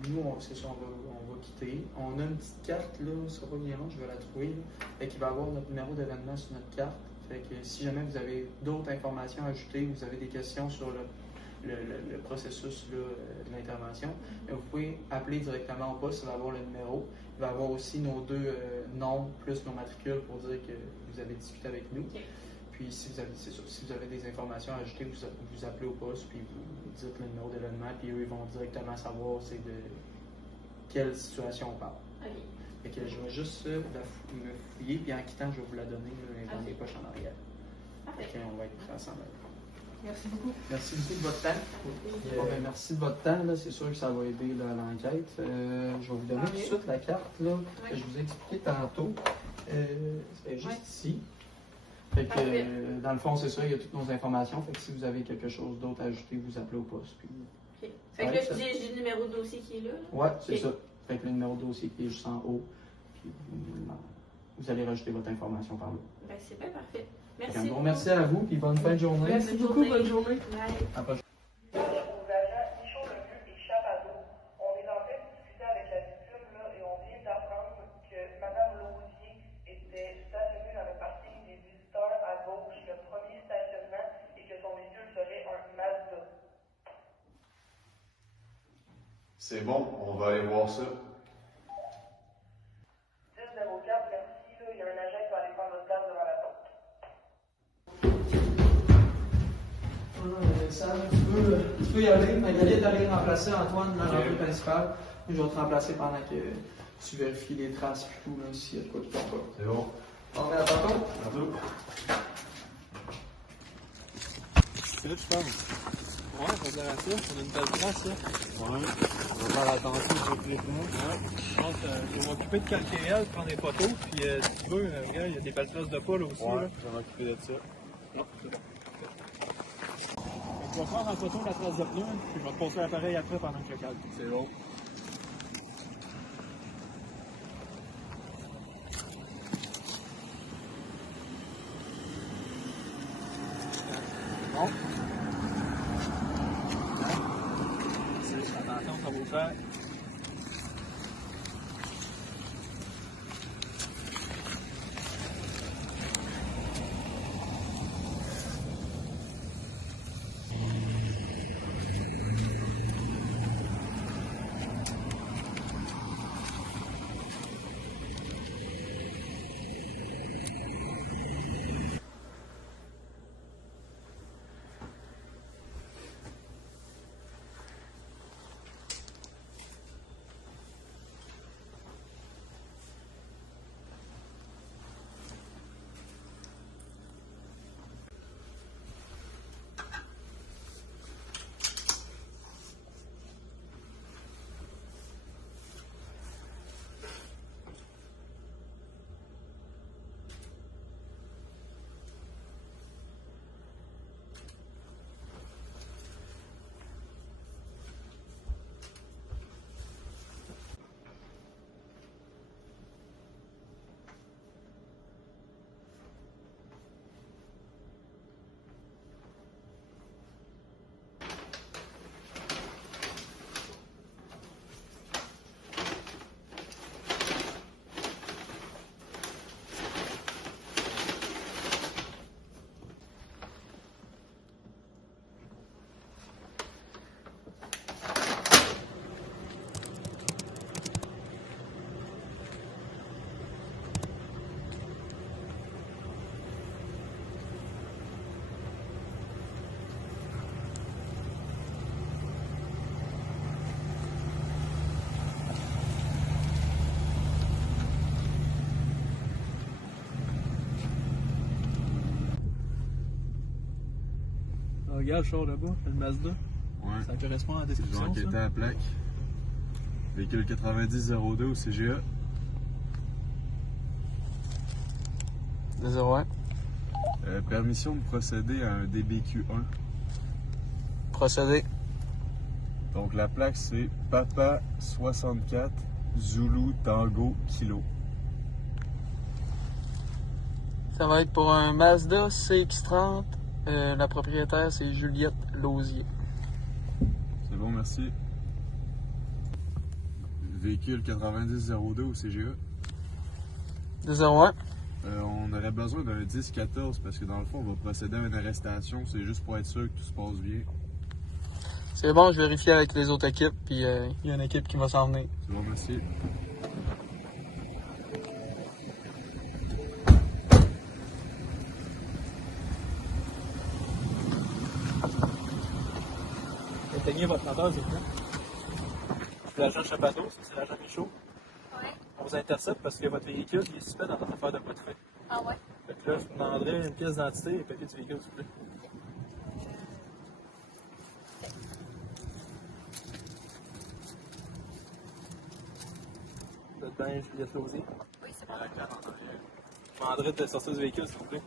Nous, c'est ça, on va quitter. On a une petite carte, là, ce sera pas bien long, je vais la trouver. Là. Fait qu'il va y avoir notre numéro d'événement sur notre carte. Fait que si jamais vous avez d'autres informations à ajouter, vous avez des questions sur le processus là, de l'intervention, vous pouvez appeler directement au poste, il va avoir le numéro. Il va avoir aussi nos deux noms plus nos matricules pour dire que vous avez discuté avec nous. Ok. Puis si vous avez, c'est sûr, si vous avez des informations à ajouter, vous appelez au poste, puis vous dites le numéro d'événement, puis eux ils vont directement savoir c'est de quelle situation on parle. Ok. Fait que je vais juste me fouiller, puis en quittant, je vais vous la donner là, dans Ok. les poches en arrière. Parfait. Fait qu'on va être ensemble. Merci beaucoup. Merci beaucoup de votre temps. Bon, ben, merci de votre temps. Là. C'est sûr que ça va aider là, à l'enquête. Je vais vous donner tout de suite la carte là, que je vous ai expliqué tantôt. C'était juste ici. Fait que, Parfait. dans le fond, c'est ça, il y a toutes nos informations. Fait que si vous avez quelque chose d'autre à ajouter, vous appelez au poste. Puis... Ok. Fait que là, je dis le numéro de dossier qui est là. Ouais, c'est Ok. ça. Fait que le numéro de dossier qui est juste en haut. Puis vous allez rajouter votre information par là. Ben, c'est bien parfait. Fait Merci. qu'un gros merci à vous, puis bonne fin de journée. Merci beaucoup, bonne journée. Bye. À la prochaine. Aux agents Michaud Lemieux et Chapadeau, on est en train de discuter avec la victime là, et on vient d'apprendre que Mme Lausier était stationnée dans le parking des visiteurs à gauche, le premier stationnement, et que son véhicule serait un Mazda. C'est bon, on va aller voir ça. 1004, merci. Là, il y a un agent qui va aller prendre votre place devant la porte. Sam, tu peux y aller. Magali est allée remplacer Antoine dans l'entrée principale. Je vais te remplacer pendant que tu vérifies les traces et tout, là, s'il y a de quoi qui tombe pas. C'est bon. On va à tantôt. Tantôt. C'est là que je pense. Ouais, ça sert à ça. On a une belle trace, là. Ouais. On va faire attention sur les pneus. Ouais. Je pense que je vais m'occuper de calquer elle, prendre des photos. Puis si tu veux, regarde, il y a des belles traces de pas là aussi. Ouais, Là. je vais m'occuper de ça. Non, c'est bon. Je vais prendre en photo la trace de pneu, puis je vais te passer l'appareil après pendant que je calque. C'est bon. Bon. Attention, ça va vous faire. regarde, le char là-bas, le Mazda. Ouais. Ça correspond à la Je vais description. enquêter Ça. à la plaque. Véhicule 9002 au CGA. 01. Permission de procéder à un DBQ1. Procédé. Donc la plaque c'est Papa 64 Zulu Tango Kilo. Ça va être pour un Mazda CX-30. La propriétaire, c'est Juliette Lausier. C'est bon, merci. Véhicule 9002 au CGA. 01. On aurait besoin d'un 10-14 parce que dans le fond, on va procéder à une arrestation. C'est juste pour être sûr que tout se passe bien. C'est bon, je vérifie avec les autres équipes, puis il y a une équipe qui va s'en venir. C'est bon, merci. Éteignez votre moteur, s'il vous plaît. C'est l'agent Chapateau, c'est l'agent Michaud. Ouais. On vous intercepte parce que votre véhicule il est suspect dans votre affaire de bois de fait. Ah ouais? Fait que là, je vous demanderai une pièce d'identité et papier du véhicule, s'il vous plaît. Vous êtes bien, Juliette Lausier? Oui, c'est bon. Je vous demanderai de sortir du véhicule, s'il vous plaît.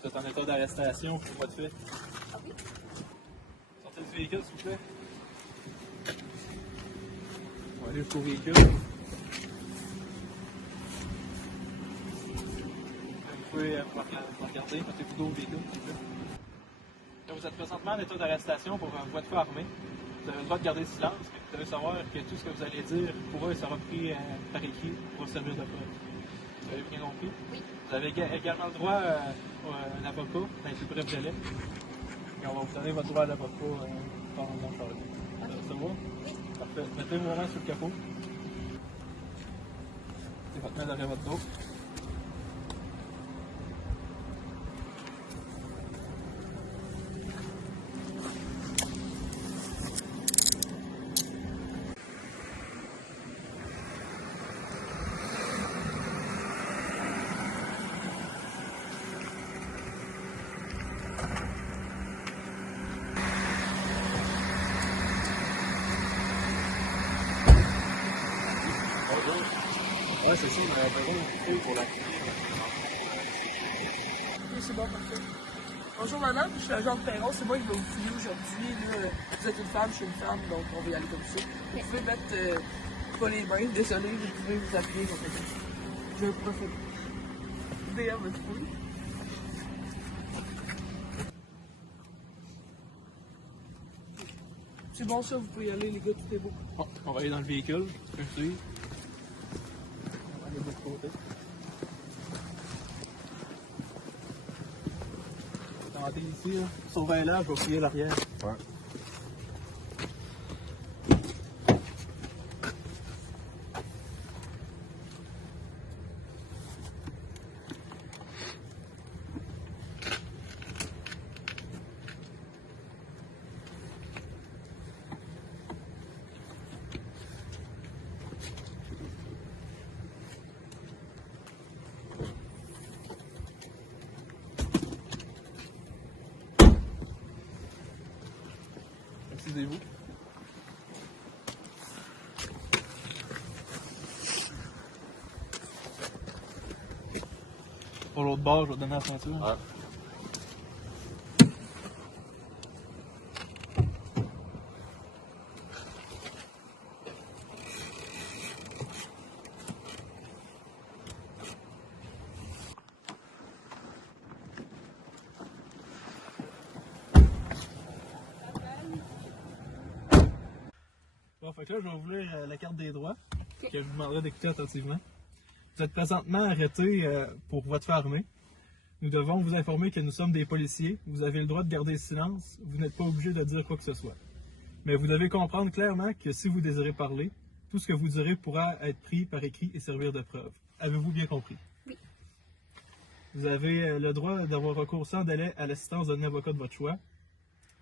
Vous êtes en état d'arrestation pour bois de fait. Ah oui? Sortez du véhicule, s'il vous plaît. On va aller jusqu'au véhicule. Vous pouvez me regarder, mettez-vous dos au véhicule, s'il vous plaît. Là, vous êtes présentement en état d'arrestation pour un voie de feu armé. Vous avez le droit de garder le silence, mais vous devez savoir que tout ce que vous allez dire pour eux sera pris par écrit pour servir de preuve. Vous avez bien compris? Oui. Vous avez également le droit à un avocat dans les plus brefs délais. Et on va vous donner votre droit à l'avocat pendant le char. Ça va? Oui. Parfait. Mettez vos mains sur le capot. Mettez votre main derrière votre dos. Ouais, c'est ça, mais on va besoin pour la Oui, c'est bon, parfait. Bonjour madame, je suis l'agent de Perron, c'est moi qui vais vous fouiller aujourd'hui. Là, vous êtes une femme, je suis une femme, donc on va y aller comme ça. Vous pouvez mettre pas les mains, désolé, vous pouvez vous appuyer comme ça. Je vais procéder à votre fouille. C'est bon ça, vous pouvez y aller les gars, tout est beau. Bon, on va aller dans le véhicule. Tu peux me suivre? On va aller de l'autre côté. Attendez ici, là. Sauvez là, je vais fouiller l'arrière. Ouais. Excusez-vous. Pour l'autre bord, je vais te donner la ceinture. Ouais. Bon, fait que là, je vais vous lire la carte des droits, que je vous demanderai d'écouter attentivement. Vous êtes présentement arrêté pour votre fait armé. Nous devons vous informer que nous sommes des policiers. Vous avez le droit de garder le silence. Vous n'êtes pas obligé de dire quoi que ce soit. Mais vous devez comprendre clairement que si vous désirez parler, tout ce que vous direz pourra être pris par écrit et servir de preuve. Avez-vous bien compris? Oui. Vous avez le droit d'avoir recours sans délai à l'assistance d'un avocat de votre choix.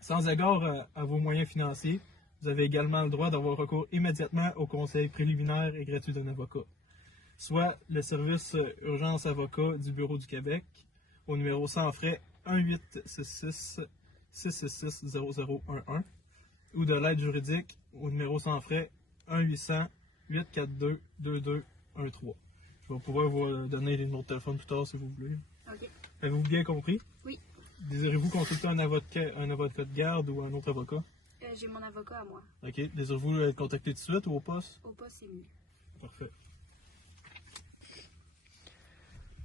Sans égard à vos moyens financiers, vous avez également le droit d'avoir recours immédiatement au conseil préliminaire et gratuit d'un avocat, soit le service urgence avocat du Bureau du Québec, au numéro sans frais 666-0011 ou de l'aide juridique au numéro sans frais 1-800-842-2213. Je vais pouvoir vous donner les numéros de téléphone plus tard si vous voulez. OK. Avez-vous bien compris? Oui. Désirez-vous consulter un avocat de garde ou un autre avocat? J'ai mon avocat à moi. OK. Désirez-vous être contacté tout de suite ou au poste? Au poste, c'est mieux. Parfait.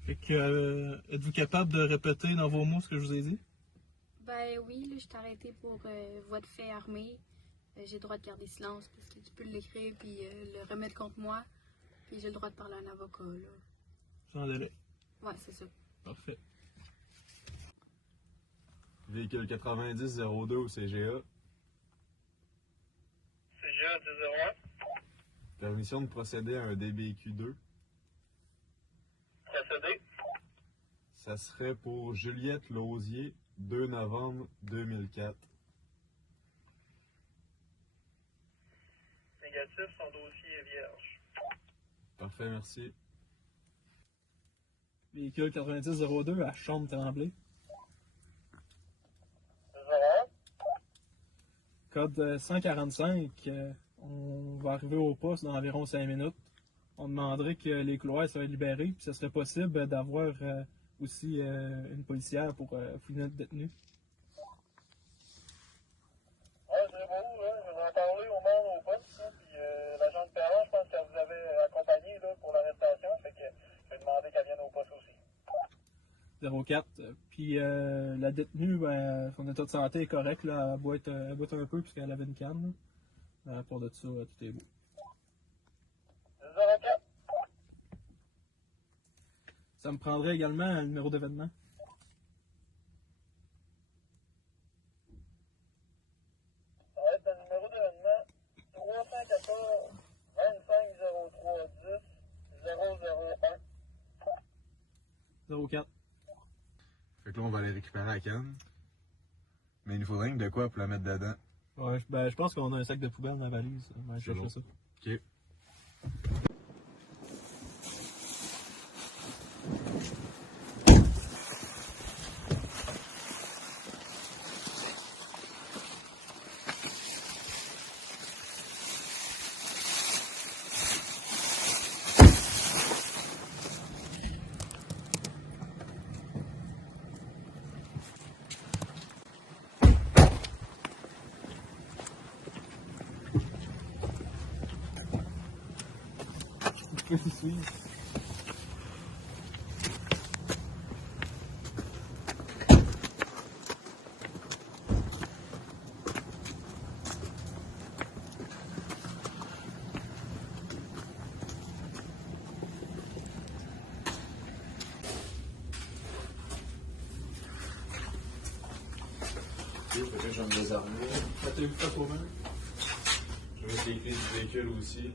Fait que, êtes-vous capable de répéter dans vos mots ce que je vous ai dit? Ben oui, là, je t'ai arrêté pour voie de fait armé. J'ai le droit de garder silence parce que tu peux l'écrire puis le remettre contre moi. Puis j'ai le droit de parler à un avocat, là. Sans délai. Ouais, c'est ça. Parfait. Véhicule 9002 au CGA. CGA 201. Permission de procéder à un DBQ2. Procédé. Ça serait pour Juliette Lausier, 2 novembre 2004. Négatif, son dossier est vierge. Parfait, merci. Véhicule 9002 à Chambre-Tremblay. 201. Code 145. On va arriver au poste dans environ 5 minutes. On demanderait que les couloirs soient libérés. Puis ce serait possible d'avoir aussi une policière pour fouiller notre détenu. Ouais, c'est beau, là. Je vais en parler au monde au poste, là. Puis l'agent de Perron, je pense qu'elle vous avait accompagné là, pour l'arrestation. Fait que je vais demander qu'elle vienne au poste aussi. 04. Puis la détenue, ben, son état de santé est correct. Là. Elle boite un peu puisqu'elle avait une canne. À part de ça, tout est beau. 04. Ça me prendrait également un numéro d'événement. Ça va être le numéro d'événement 314 25 03 10 001. 04. Fait que là, on va aller récupérer la canne. Mais il nous faudrait de quoi pour la mettre dedans. Ouais, ben, je pense qu'on a un sac de poubelle dans la valise. On va aller chercher ça. OK. Peut-être que je vais me désarmer. Faites-vous pas trop mal. Je vais mettre les clés du véhicule aussi.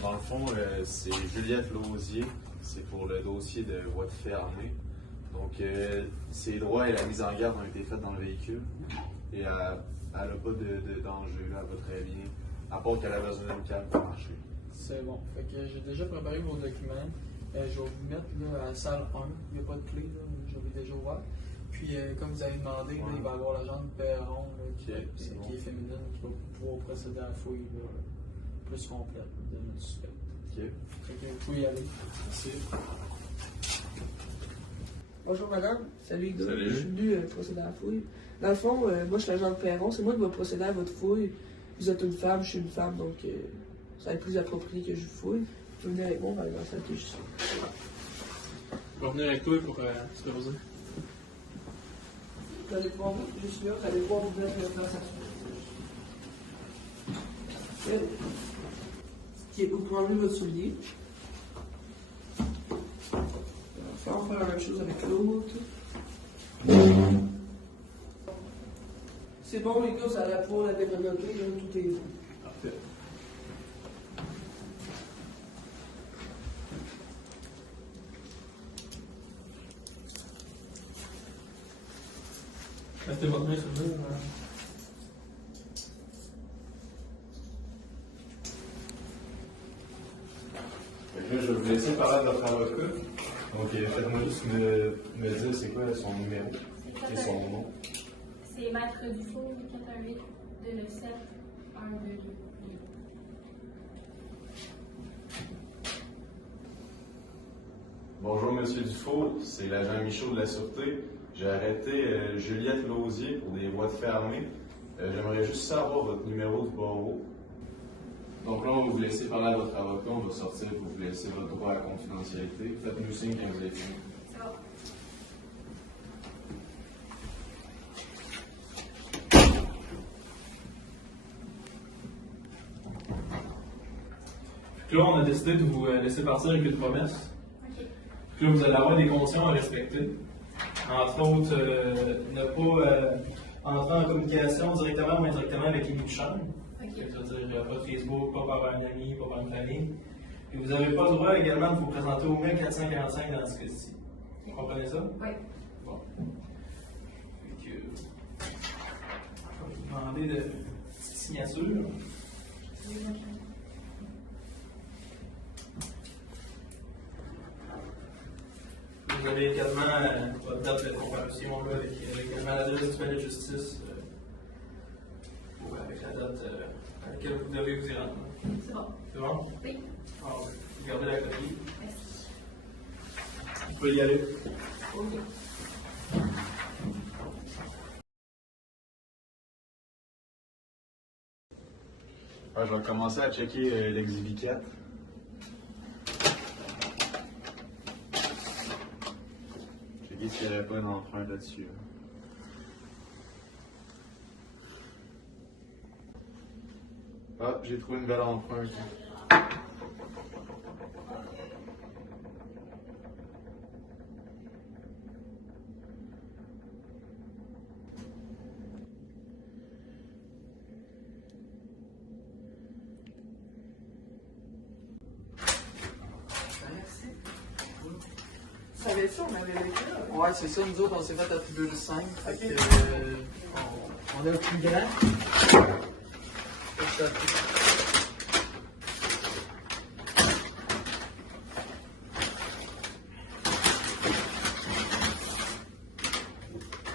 Dans le fond, c'est Juliette Lausier. C'est pour le dossier de voie de fait armée. Donc, ses droits et la mise en garde ont été faits dans le véhicule. Et elle n'a pas de danger là, à votre avis, à part qu'elle a besoin d'une canne pour marcher. C'est bon. Fait que j'ai déjà préparé vos documents. Je vais vous mettre là, à la salle 1. Il n'y a pas de clé, là. Je l'ai déjà ouvert. Puis, comme vous avez demandé, là, il va y avoir l'agent de Perron là, qui est féminine, qui va pouvoir procéder à la fouille là, plus complète de notre suspect. OK. Fait que vous pouvez y aller. Merci. Bonjour madame, salut les gars. Salut. Je suis venu procéder à la fouille. Dans le fond, moi je suis l'agent de Perron, c'est moi qui vais procéder à votre fouille. Vous êtes une femme, je suis une femme, donc ça va être plus approprié que je vous fouille. Vous venez avec moi, on va aller dans la salle qui est juste là. Je vais venir avec toi pour superviser. Vous allez pouvoir vous, je suis là, vous allez pouvoir vous mettre dans la salle. Ok, vous pouvez enlever votre soulier. On va faire la même chose avec l'autre. C'est bon, les gars, ça va pouvoir la débloquer, là, tout est bon. Parfait. Mettez votre main sur le mur. Fait que là, je vais vous laisser parler de votre avocat. Donc, faites-moi juste me dire c'est quoi son numéro et son nom. C'est Maître Dufour, 418 297 1222. Bonjour, Monsieur Dufault, c'est l'agent Michaud de la Sûreté. J'ai arrêté Juliette Lausier pour des voies de fait armées. J'aimerais juste savoir votre numéro de barreau. Donc là, on va vous laisser parler à votre avocat, on va sortir pour vous laisser votre droit à la confidentialité. Faites-nous signe quand vous avez fini. C'est bon. Puis là, on a décidé de vous laisser partir avec une promesse. OK. Puis là, vous allez avoir des conditions à respecter. Entre autres, ne pas entrer en communication directement ou indirectement avec les chaîne. OK. C'est-à-dire pas de Facebook, pas par un ami, pas par une famille. Et vous n'avez pas le droit également de vous présenter au mai 445 dans ce cas-ci. Vous comprenez ça? Oui. Bon. Fait que, je vais vous demander de petite signature. Vous avez également votre date de comparution là, avec également l'adresse du palais de justice avec la date à laquelle vous devez vous y rendre. C'est bon. C'est bon? Oui. Alors, vous gardez la copie. Merci. Vous pouvez y aller. OK. Je vais commencer à checker l'exhibit 4. Checker s'il n'y avait pas d'empreinte là-dessus. Ah, j'ai trouvé une belle empreinte. Savais-tu, on avait vécu là? Ouais, c'est ça, nous autres, on s'est fait attribuer le 5. Fait que, on est le plus grand. Fait que ça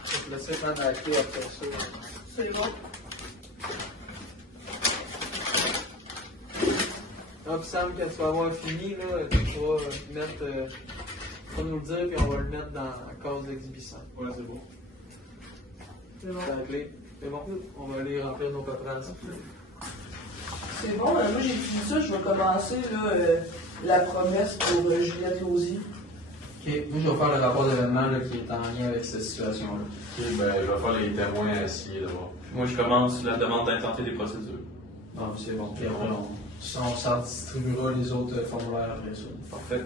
Je vais te laisser prendre la clé après ça. C'est bon. Là, puis Sam, quand tu vas avoir fini, là, tu vas mettre. Tu vas nous le dire, puis on va le mettre dans la case d'exhibition. Ouais, c'est bon. C'est bon. C'est la clé. C'est bon. On va aller remplir nos paperasses. C'est bon, moi j'ai fini ça, je vais commencer là, la promesse pour Juliette Lausier. Ok, moi je vais faire le rapport d'événement là, qui est en lien avec cette situation-là. Ok, ben, je vais faire les témoins assis d'abord. Moi, je commence la demande d'intenter des procédures. Non, c'est bon. Puis après, on s'en distribuera les autres formulaires après ça. Parfait.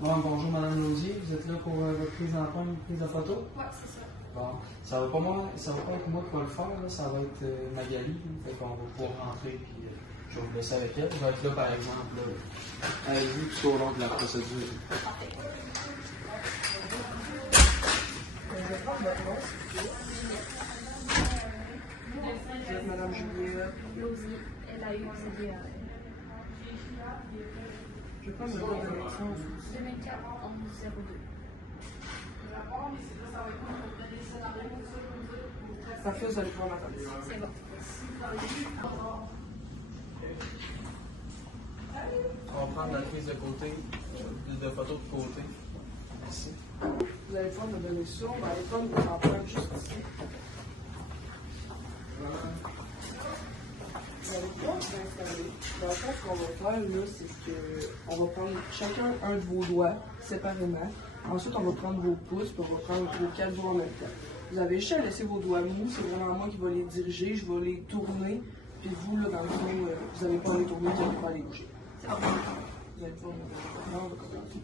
Bon, bonjour Madame Lausier, vous êtes là pour votre prise d'empreinte, prise de photo? Ouais, c'est ça. Bon, ça va pas être moi qui va le faire, là, ça va être Magali, fait qu'on va pouvoir rentrer puis je vais vous laisser avec elle. Je vais être là par exemple avec vous tout au long de la procédure. Je vais prendre votre nom, s'il vous plaît. Vous êtes Madame Juliette. Lausier, LAU, Je vais prendre votre nom de naissance. 2004 1102. Parfait, vous allez pouvoir m'attendre. C'est bon. On va prendre la prise de côté, de photo de côté. Ici. Vous allez pouvoir me donner ça, on va aller prendre votre empreinte juste ici. Vous allez pouvoir vous installer. Dans le fond, ce qu'on va faire, là, c'est qu'on va prendre chacun un de vos doigts séparément. Ensuite, on va prendre vos pouces, puis on va prendre vos 4 doigts en même temps. Vous avez juste à laisser vos doigts mous, c'est vraiment moi qui vais les diriger, je vais les tourner, puis vous, là, dans le fond, vous n'allez pas les tourner, vous n'allez pas les bouger. Vous allez pouvoir me donner. Là, on va commencer.